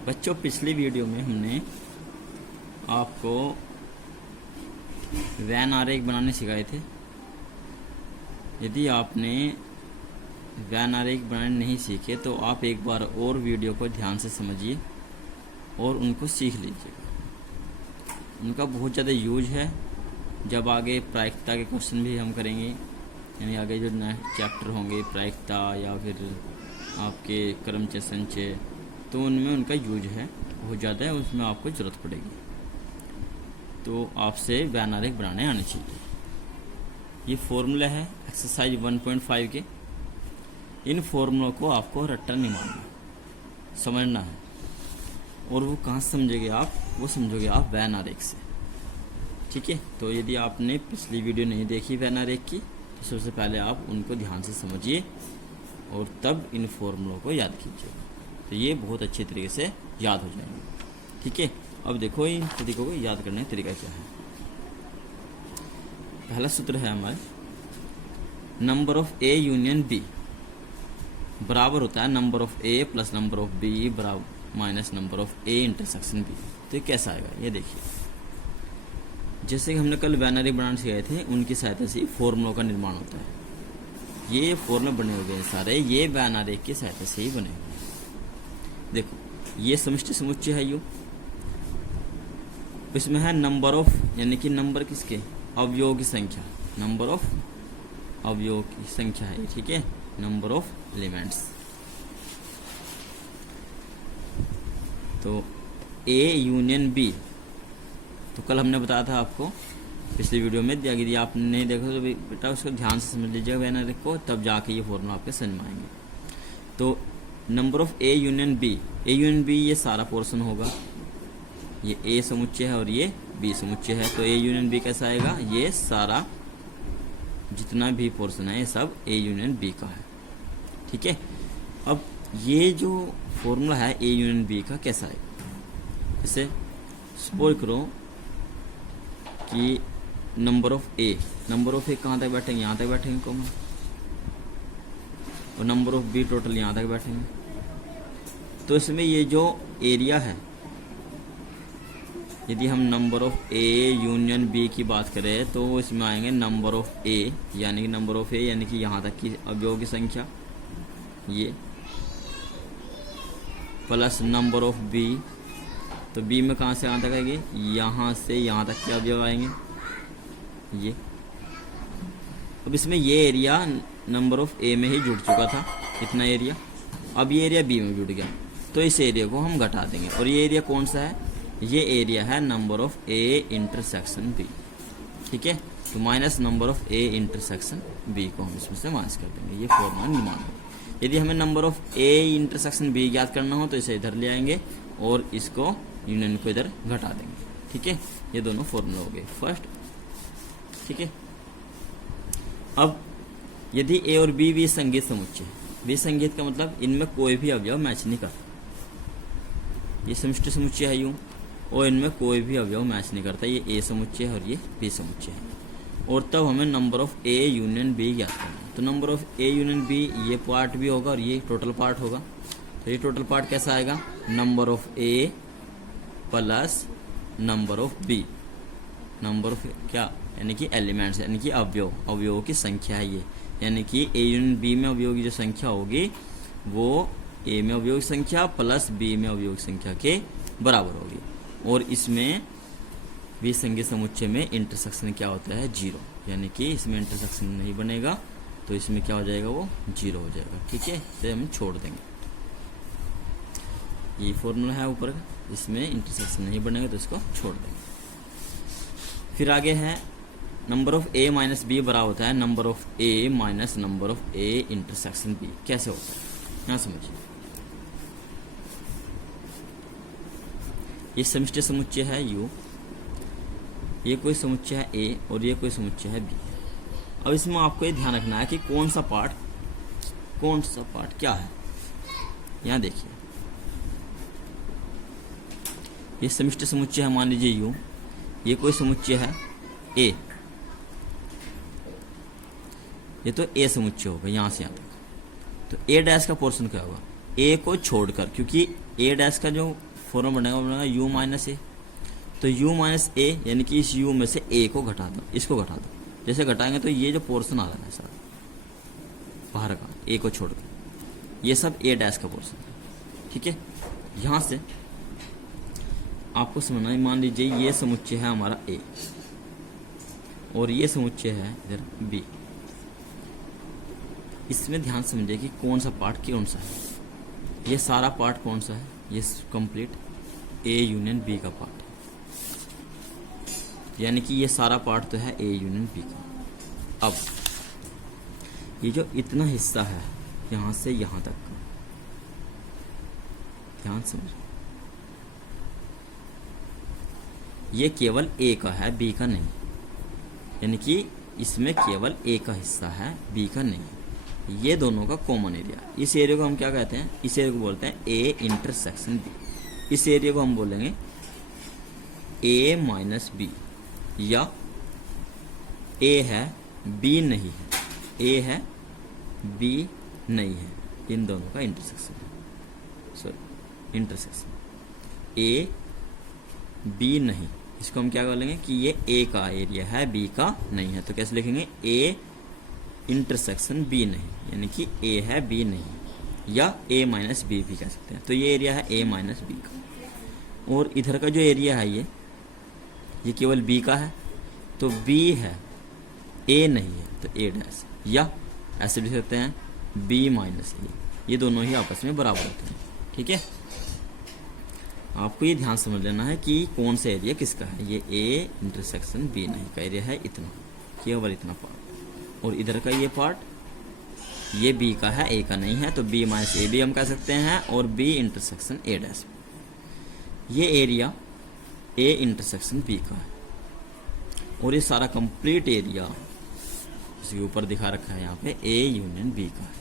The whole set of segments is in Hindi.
बच्चों, पिछली वीडियो में हमने आपको वैन आरेख बनाने सिखाए थे। यदि आपने वैन आरेख बनाने नहीं सीखे तो आप एक बार और वीडियो को ध्यान से समझिए और उनको सीख लीजिएगा। उनका बहुत ज़्यादा यूज है। जब आगे प्रायिकता के क्वेश्चन भी हम करेंगे, यानी आगे जो नेक्स्ट चैप्टर होंगे प्रायिकता या फिर आपके क्रमचय संचय, तो उनमें उनका यूज है बहुत ज़्यादा है, उसमें आपको ज़रूरत पड़ेगी। तो आपसे वैन आरेख बनाने आने चाहिए। ये फॉर्मूला है एक्सरसाइज 1.5 के। इन फॉर्मूलों को आपको रट्टा नहीं मारना, समझना है। और वो कहाँ समझोगे आप? वो समझोगे आप वैन आरेख से, ठीक है। तो यदि आपने पिछली वीडियो नहीं देखी वैन आरेख की, तो सबसे पहले आप उनको ध्यान से समझिए और तब इन फॉर्मूलों को याद कीजिए। तो ये बहुत अच्छे तरीके से याद हो जाएंगे, ठीक है। अब देखो इन तरीकों को याद करने का तरीका क्या है। पहला सूत्र है हमारे, number of A union B बराबर होता है number of A plus number of B बराबर minus number of A intersection B. तो ये कैसा आएगा, ये देखिए। जैसे कि हमने कल वैन आरेख बनाने सिखाए थे, उनकी सहायता से फॉर्मूलों का निर्माण होता है। ये फॉर्मूले बने हुए हैं सारे, ये वैन आरेख की सहायता से ही बने हुए हैं। देखो, ये समष्टि समुच्चय है यू, इसमें है नंबर ऑफ, यानी कि नंबर किसके, अवयव की संख्या, नंबर ऑफ अवयव की संख्या है, ठीक है, नंबर ऑफ एलिमेंट्स। तो ए यूनियन बी, तो कल हमने बताया था आपको पिछली वीडियो में, यदि आपने नहीं देखा तो बेटा उसको ध्यान से समझ लीजिएगा वैन आरेख को, तब जाके ये फॉर्मूला आपके समझ में आएंगे। तो number of A union B, A union B ये सारा पोर्शन होगा, ये ए समुच्चय है और ये बी समुच्चय है। तो ए यूनियन बी कैसा आएगा, ये सारा जितना भी पोर्शन है ये सब ए यूनियन बी का है, ठीक है। अब ये जो फॉर्मूला है ए यूनियन बी का कैसा है, जैसे सपोज करो कि नंबर ऑफ ए कहाँ तक बैठेंगे, यहाँ तक बैठेंगे कॉमन, और नंबर ऑफ बी टोटल यहाँ तक बैठेंगे। तो इसमें ये जो एरिया है, यदि हम number of A union B की बात करें तो इसमें आएंगे नंबर ऑफ ए, यानी कि नंबर ऑफ ए यानी कि यहाँ तक की अवयव की संख्या ये, प्लस नंबर ऑफ बी, तो बी में कहाँ से कहाँ तक आएगी, यहाँ से यहाँ तक के अवयव आएंगे ये। अब इसमें ये एरिया नंबर ऑफ ए में ही जुड़ चुका था, इतना एरिया, अब ये एरिया बी में जुड़ गया, तो इस एरिया को हम घटा देंगे। और ये एरिया कौन सा है, ये एरिया है number of A intersection B, ठीक है। तो minus number of A intersection B को हम इसमें से माइनस कर देंगे, ये फॉर्मूला निर्माण होगा। यदि हमें number of A intersection B ज्ञात करना हो तो इसे इधर ले आएंगे और इसको यूनियन को इधर घटा देंगे, ठीक है। ये दोनों फॉर्मूला हो गए फर्स्ट, ठीक है। अब यदि ए और बी विसंगत समुच्चय, विसंगत का मतलब इनमें कोई भी अवयव मैच नहीं करता, ये समष्टि समुच्चय है यूं, और इनमें कोई भी अवयव मैच नहीं करता, ये ए समुच्चय है और ये बी समुच्चय है। और तब हमें number of A union B ज्ञात करना है। तो number of A union B, ये पार्ट भी होगा और ये टोटल पार्ट होगा। तो ये टोटल पार्ट कैसा आएगा, number of A plus number of B, number of क्या, यानी कि एलिमेंट्स, यानी कि अवयवों की संख्या है ये, यानी कि ए यूनियन बी में अवयवों की जो संख्या होगी वो ए में अवयव की संख्या प्लस बी में अवयव की संख्या के बराबर होगी। और इसमें विसंगत समुच्चय में इंटरसेक्शन क्या होता है, जीरो, यानी कि इसमें इंटरसेक्शन नहीं बनेगा, तो इसमें क्या हो जाएगा, वो जीरो हो जाएगा, ठीक है। इसे हम छोड़ देंगे, ये फॉर्मूला है ऊपर, इसमें इंटरसेक्शन नहीं बनेगा तो इसको छोड़ देंगे। फिर आगे है number of A minus B बराबर होता है number of A minus number of A intersection B. कैसे होता है, यहाँ समझिए। ये समष्टि समुच्चय है यू, ये कोई समुच्चय है ए और ये कोई समुच्चय है बी। अब इसमें आपको ये ध्यान रखना है कि कौन सा पार्ट क्या है। यहाँ देखिए, ये समष्टि समुच्चय है, मान लीजिए यू, ये कोई समुच्चय है ए, ये तो ए समुच्चय होगा यहाँ से यहाँ तक। तो ए डैश का पोर्शन क्या होगा, ए को छोड़कर, क्योंकि ए डैश का जो फॉर्मूला बनेगा यू माइनस ए। तो u माइनस ए यानी कि इस u में से a को घटा दो, इसको घटा दो। जैसे घटाएंगे तो ये जो पोर्शन आ रहा है सारा बाहर का a को छोड़ के, ये सब a डैश का पोर्शन है, ठीक है। यहाँ से आपको समझना है, मान लीजिए ये समुच्चय है हमारा a और ये समुच्चय है इधर b। इसमें ध्यान समझिए कि कौन सा पार्ट कौन सा है। ये सारा पार्ट कौन सा है, ये कंप्लीट a यूनियन b का पार्ट है, यानी कि ये सारा पार्ट तो है a यूनियन b का। अब ये जो इतना हिस्सा है यहाँ से यहाँ तक का, ध्यान समझो, ये केवल a का है, b का नहीं। यानी कि इसमें केवल a का हिस्सा है, b का नहीं। ये दोनों का कॉमन एरिया, इस एरिया को हम क्या कहते हैं, इस एरिया को बोलते हैं a इंटरसेक्शन b। इस एरिया को हम बोलेंगे a माइनस b, या a है b नहीं है, a है b नहीं है, इन दोनों का इंटरसेक्शन है। सॉरी, इंटरसेक्शन a b नहीं, इसको हम क्या बोलेंगे कि ये a का एरिया है, b का नहीं है। तो कैसे लिखेंगे, a इंटरसेक्शन b नहीं, यानी कि a है b नहीं, या a माइनस b भी कह सकते हैं। तो ये एरिया है a माइनस b का। और इधर का जो एरिया है ये केवल b का है, तो b है, a नहीं है, तो a डैश, या ऐसे भी सकते हैं b माइनस a। ये दोनों ही आपस में बराबर होते हैं, ठीक है। आपको ये ध्यान समझ लेना है कि कौन सा एरिया किसका है। ये a इंटरसेक्शन b नहीं का एरिया है इतना, केवल इतना पार्ट। और इधर का ये पार्ट ये b का है, a का नहीं है, तो b माइनस a भी हम कह सकते हैं, और b इंटरसेक्शन a डैश। ये एरिया a इंटरसेक्शन b का है, और ये सारा कंप्लीट एरिया इसके ऊपर दिखा रखा है यहाँ पे a यूनियन b का है।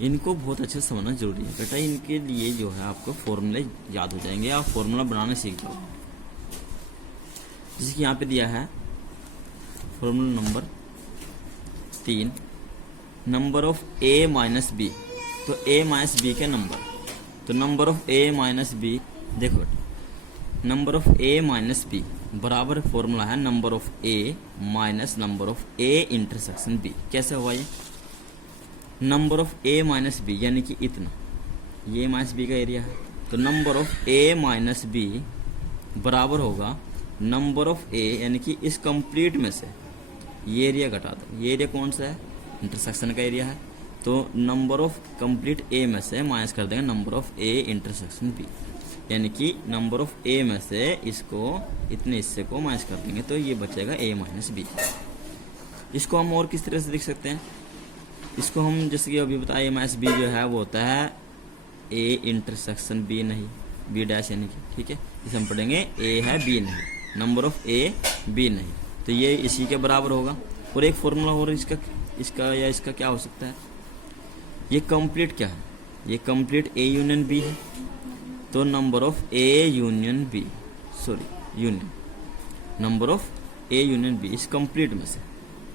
इनको बहुत अच्छे से समझना जरूरी है बेटा, इनके लिए जो है आपको फॉर्मूले याद हो जाएंगे, आप फॉर्मूला बनाने सीख जाओगे। जैसे कि यहाँ पे दिया है formula number 3, number of a minus b। तो a माइनस b के नंबर, तो number of a minus b, देखो बेटा, number of a minus b बराबर फॉर्मूला है number of a minus number of a intersection b। कैसे हुआ ये, number of a minus b यानी कि इतना, ये माइनस b का एरिया है, तो number of a minus b बराबर होगा नंबर ऑफ a, यानी कि इस कंप्लीट में से ये एरिया घटा दो। ये एरिया कौन सा है, इंटरसेक्शन का एरिया है, तो नंबर ऑफ कंप्लीट a में से माइनस कर देंगे number of a intersection b, यानी कि नंबर ऑफ a में से इसको इतने हिस्से को माइनस कर देंगे, तो ये बचेगा a माइनस b। इसको हम और किस तरह से लिख सकते हैं, इसको हम जैसे कि अभी बताया a माइनस b जो है वो होता है a इंटरसेक्शन b नहीं, b डैश यानी कि, ठीक है। इसे हम पढ़ेंगे a है b नहीं, नंबर ऑफ a b नहीं, तो ये इसी के बराबर होगा। और एक फॉर्मूला और इसका क्या हो सकता है, ये कंप्लीट क्या है, ये कंप्लीट a यूनियन b है, तो number of a union b, sorry union, number of a union b इस कंप्लीट में से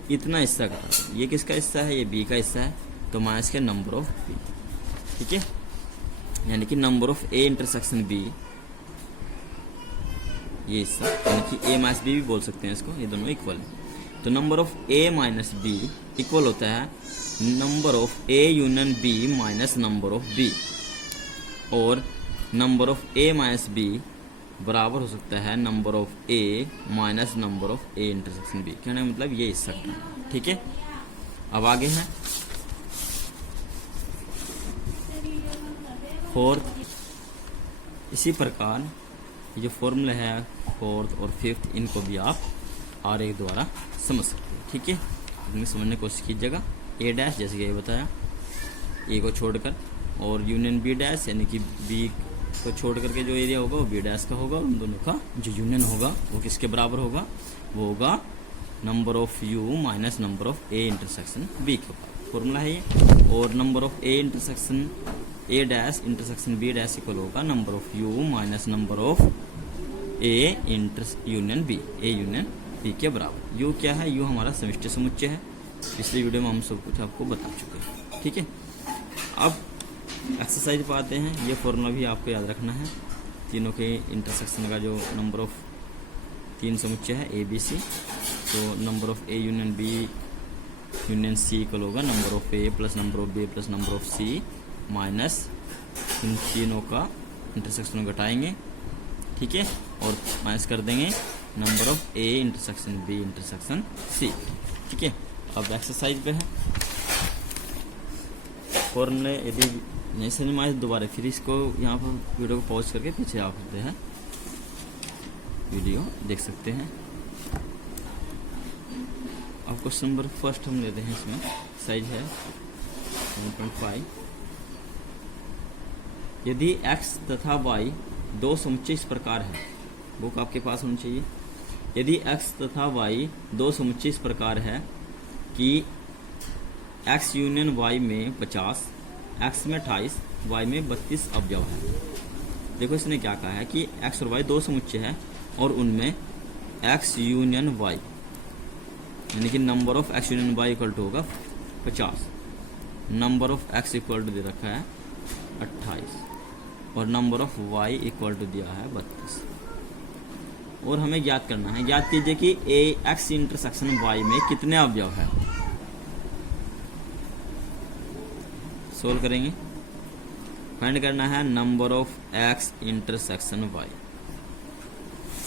इतना हिस्सा का, ये किसका हिस्सा है, ये b का हिस्सा है, तो माइनस के नंबर ऑफ b, ठीक है। यानी कि number of a intersection b, ये हिस्सा, यानी कि a माइनस b भी बोल सकते हैं इसको, ये दोनों इक्वल है। तो number of a minus b equal होता है number of a union b minus number of b, और number of a minus b बराबर हो सकता है number of a minus number of a intersection b। कहने का मतलब ये हिस्सा, ठीक है। अब आगे है फोर्थ। इसी प्रकार ये जो फॉर्मूला है फोर्थ और फिफ्थ, इनको भी आप आरेख द्वारा समझ सकते हैं, ठीक है। इनमें समझने की कोशिश कीजिएगा। a डैश जैसे कि ये बताया, a को छोड़कर, और यूनियन b डैश यानी कि b को छोड़ करके जो एरिया होगा वो b डैश का होगा, उन दोनों का जो यूनियन होगा वो किसके बराबर होगा, वो होगा number of u minus number of a intersection b के ऊपर, फॉर्मूला है ये। और number of a intersection a dash intersection b dash equal होगा number of u minus number of a union b के बराबर। u क्या है, u हमारा समष्टि समुच्चय है, पिछले वीडियो में हम सब कुछ आपको बता चुके हैं, ठीक है। अब एक्सरसाइज पे आते हैं। ये फॉर्मूला भी आपको याद रखना है। तीनों के इंटरसेक्शन का जो नंबर ऑफ तीन समुच्चय है ए बी सी, तो number of A union B union C equal होगा number of A plus number of B plus number of C minus इन तीनों का इंटरसेक्शन घटाएंगे, ठीक है, और माइनस कर देंगे number of A intersection B intersection C, ठीक है। अब एक्सरसाइज पे है। फॉर्मूले यदि नहीं समझ में आए दोबारा फिर इसको यहाँ पर वीडियो को पॉज करके पीछे आप सकते हैं, वीडियो देख सकते हैं। अब क्वेश्चन नंबर फर्स्ट हम लेते हैं। इसमें साइज है 1.5। यदि x तथा y दो समुच्चय इस प्रकार है, बुक आपके पास होनी चाहिए। यदि x तथा y दो समुच्चय इस प्रकार है कि x यूनियन y में 50, x में 28, y में 32 अवयव है। देखो इसने क्या कहा है कि x और y दो समुच्चय है और उनमें x यूनियन y यानी कि number of x union y equal to होगा 50, number of x equal to दे रखा है 28 और number of y equal to दिया है 32। और हमें ज्ञात करना है, ज्ञात कीजिए कि x इंटरसेक्शन y में कितने अवयव है। सोल्व करेंगे। फाइंड करना है number of x intersection y।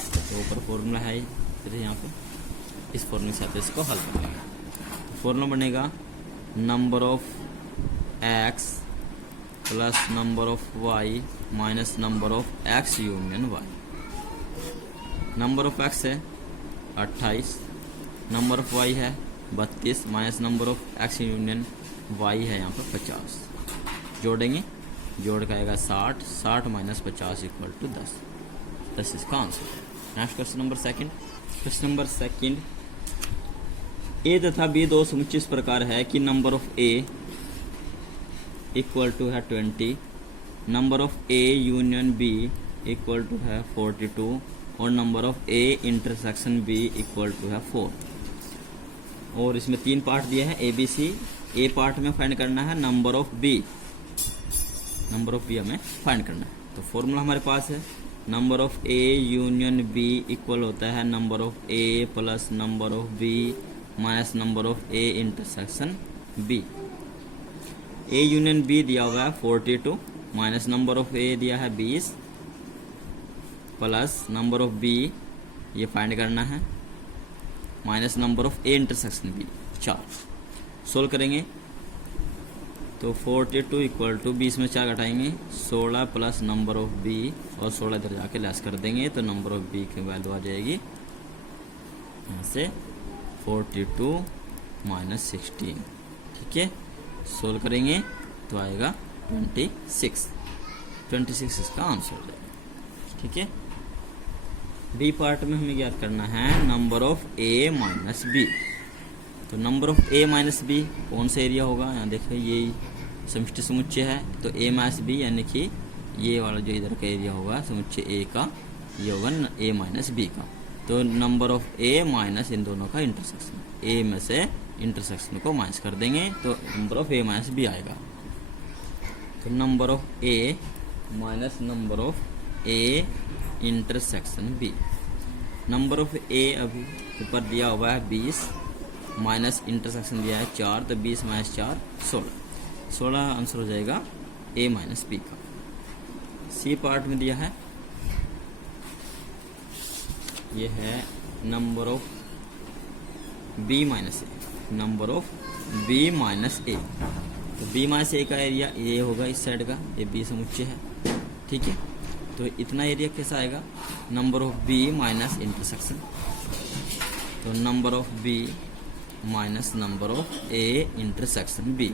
तो ऊपर फॉर्मूला है यहाँ पे, इस फॉर्मूले से आप इसको हल करेंगे। तो फॉर्मूला बनेगा number of x plus number of y minus number of x union y। Number of x है 28, नंबर ऑफ y है 32 minus number of x union y है यहाँ पर 50। जोड़ेंगे, जोड़ का आएगा 60, 60 माइनस 50 इक्वल टू 10 इसका answer. Next question number second. Question number second, a तथा b दो समुच्चय इस प्रकार है कि number of a equal to है 20, number of a union b equal to है 42 और number of a intersection b equal to है 4। और इसमें तीन पार्ट दिए हैं A B C. A part में फाइंड करना है number of B, number of B हमें फाइंड करना है। तो फॉर्मूला हमारे पास है number of A union B equal होता है number of A plus number of B minus number of A intersection B. A union B दिया हुआ है 42 माइनस नंबर ऑफ ए दिया है 20 प्लस नंबर ऑफ बी ये फाइंड करना है minus number of A intersection B 4। Solve करेंगे तो 42 इक्वल टू 20 में 4 घटाएंगे 16 प्लस नंबर ऑफ बी और 16 इधर जाके लेस कर देंगे तो नंबर ऑफ बी की वैल्यू आ जाएगी यहाँ से 42 माइनस 16, ठीक है। सोल्व करेंगे तो आएगा 26 इसका आंसर हो जाएगा, ठीक है। बी पार्ट में हमें ज्ञात करना है number of A minus B. तो number of A minus B कौन सा एरिया होगा, यहाँ देखिए ये समष्टि समुच्चय है तो ए माइनस बी यानी कि ये वाला जो इधर का एरिया होगा समुच्चय ए का ये होगा ए माइनस बी का। तो नंबर ऑफ ए माइनस इन दोनों का इंटरसेक्शन, ए में से इंटरसेक्शन को माइनस कर देंगे तो number of A minus B आएगा। तो number of A minus number of A intersection B. Number of A अभी ऊपर दिया हुआ है 20 माइनस इंटरसेक्शन दिया है 4 तो 20 माइनस 4 16 आंसर हो जाएगा ए माइनस बी का। सी पार्ट में दिया है ये है number of B minus A, number of B minus A. तो बी माइनस ए का एरिया ये होगा इस साइड का, ये बी समुच्चय है, ठीक है। तो इतना एरिया कैसा आएगा number of B minus intersection, तो number of B minus number of A intersection B.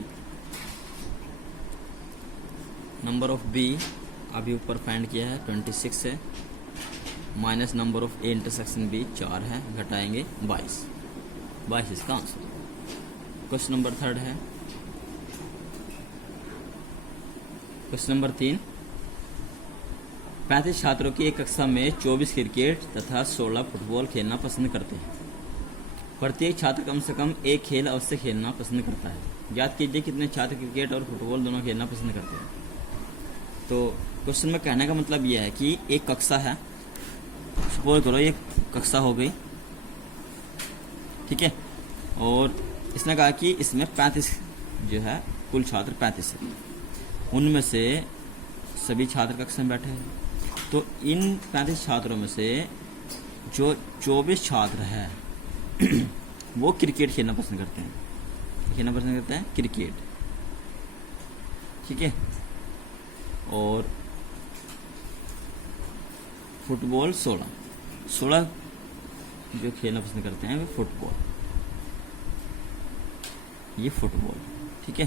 Number of B अभी ऊपर फाइंड किया है 26 है minus number of A intersection B 4 है, घटाएंगे 22 इसका आंसर। क्वेश्चन नंबर थर्ड है। क्वेश्चन नंबर 3, 35 छात्रों की एक कक्षा में 24 क्रिकेट तथा 16 फुटबॉल खेलना पसंद करते हैं। प्रत्येक छात्र कम से कम एक खेल अवश्य खेलना पसंद करता है। ज्ञात कीजिए कितने छात्र क्रिकेट और फुटबॉल दोनों खेलना पसंद करते हैं। तो क्वेश्चन में कहने का मतलब यह है कि एक कक्षा है, सपोज करो ये कक्षा हो गई, ठीक है, और इसने कहा कि इसमें 35 जो है कुल छात्र 35 है, उनमें से सभी छात्र कक्षा में बैठे हैं। तो इन 35 छात्रों में से जो 24 छात्र हैं वो क्रिकेट खेलना पसंद करते हैं, खेलना पसंद करते हैं क्रिकेट, ठीक है, और फुटबॉल 16 जो खेलना पसंद करते हैं वो फुटबॉल, ये फुटबॉल, ठीक है।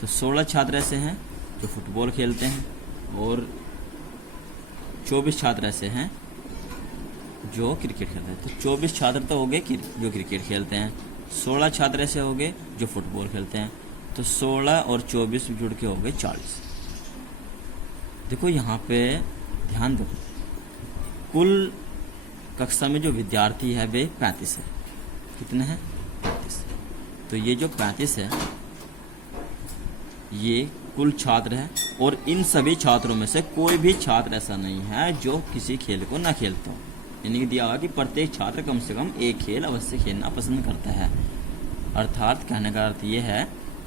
तो 16 छात्र ऐसे हैं जो फुटबॉल खेलते हैं और 24 छात्र ऐसे हैं जो क्रिकेट खेलते हैं। तो 24 छात्र तो हो गए जो क्रिकेट खेलते हैं, 16 छात्र ऐसे हो गए जो फुटबॉल खेलते हैं। तो 16 और 24 जुड़ के हो गए 40। देखो यहाँ पे ध्यान दो, कुल कक्षा में जो विद्यार्थी है वे 35 है। कितने हैं? 35। तो ये जो 35 है ये कुल छात्र है, और इन सभी छात्रों में से कोई भी छात्र ऐसा नहीं है जो किसी खेल को ना खेलता हो। यानी कि दिया हुआ कि प्रत्येक छात्र कम से कम एक खेल अवश्य खेलना पसंद करता है। अर्थात कहने का अर्थ ये है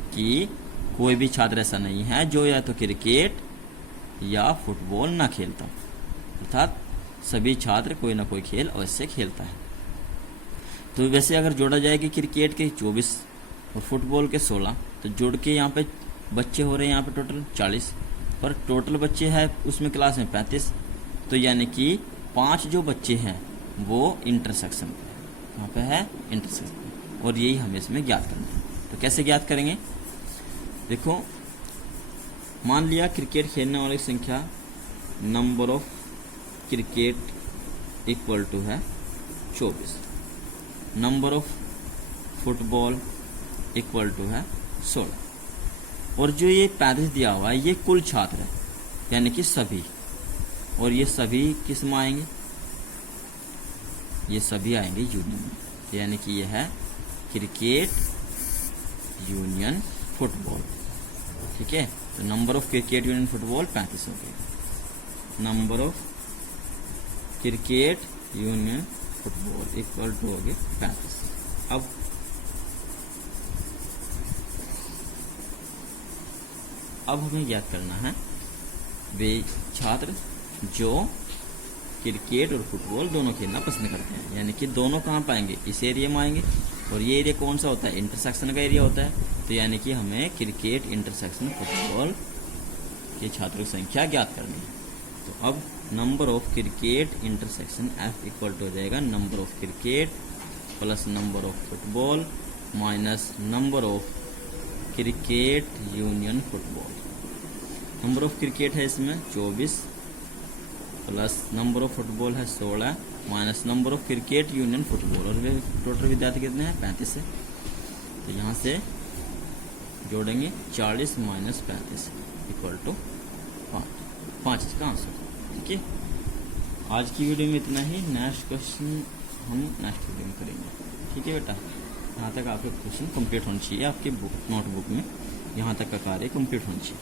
कि कोई भी छात्र ऐसा नहीं है जो या तो क्रिकेट या फुटबॉल ना खेलता हो, अर्थात सभी छात्र कोई ना कोई खेल अवश्य खेलता है। तो वैसे अगर जोड़ा जाए कि क्रिकेट के 24 और फुटबॉल के 16, तो जोड़ के यहाँ पे बच्चे हो रहे हैं यहाँ पे टोटल 40, पर टोटल बच्चे हैं उसमें क्लास में 35। तो यानी कि 5 जो बच्चे हैं वो इंटरसेक्शन पे है, वहाँ पे है इंटरसेक्शन, और यही हमें इसमें ज्ञात करना है। तो कैसे ज्ञात करेंगे? देखो, मान लिया क्रिकेट खेलने वाली संख्या number of cricket equal to है 24, number of football equal to है 16, और जो ये 35 दिया हुआ है ये कुल छात्र है, यानी कि सभी, और ये सभी किस में आएंगे? ये सभी आएंगे यूनियन में, यानी कि ये है क्रिकेट यूनियन फुटबॉल, ठीक है। तो number of cricket union football 35 हो गए, number of cricket union football equal to हो गए 35। अब हमें याद करना है वे छात्र जो क्रिकेट और फुटबॉल दोनों खेलना पसंद करते हैं, यानी कि दोनों कहाँ पाएंगे? इस एरिया में आएंगे, और ये एरिया कौन सा होता है? इंटरसेक्शन का एरिया होता है। तो यानी कि हमें क्रिकेट इंटरसेक्शन फुटबॉल के छात्रों की संख्या ज्ञात करनी है। तो अब number of cricket intersection F equal to हो जाएगा number of cricket plus number of football minus number of cricket union football. Number of cricket है इसमें 24 प्लस नंबर ऑफ फुटबॉल है 16 minus number of cricket union football, और वे टोटल विद्यार्थी कितने हैं? 35 है। तो यहाँ से जोड़ेंगे 40 माइनस 35 इक्वल टू 5 इसका आंसर, ठीक है। आज की वीडियो में इतना ही, नेक्स्ट क्वेश्चन हम नेक्स्ट वीडियो में करेंगे, ठीक है बेटा। यहाँ तक आपके क्वेश्चन कंप्लीट होना चाहिए, आपके नोटबुक में यहाँ तक का कार्य कंप्लीट होना चाहिए।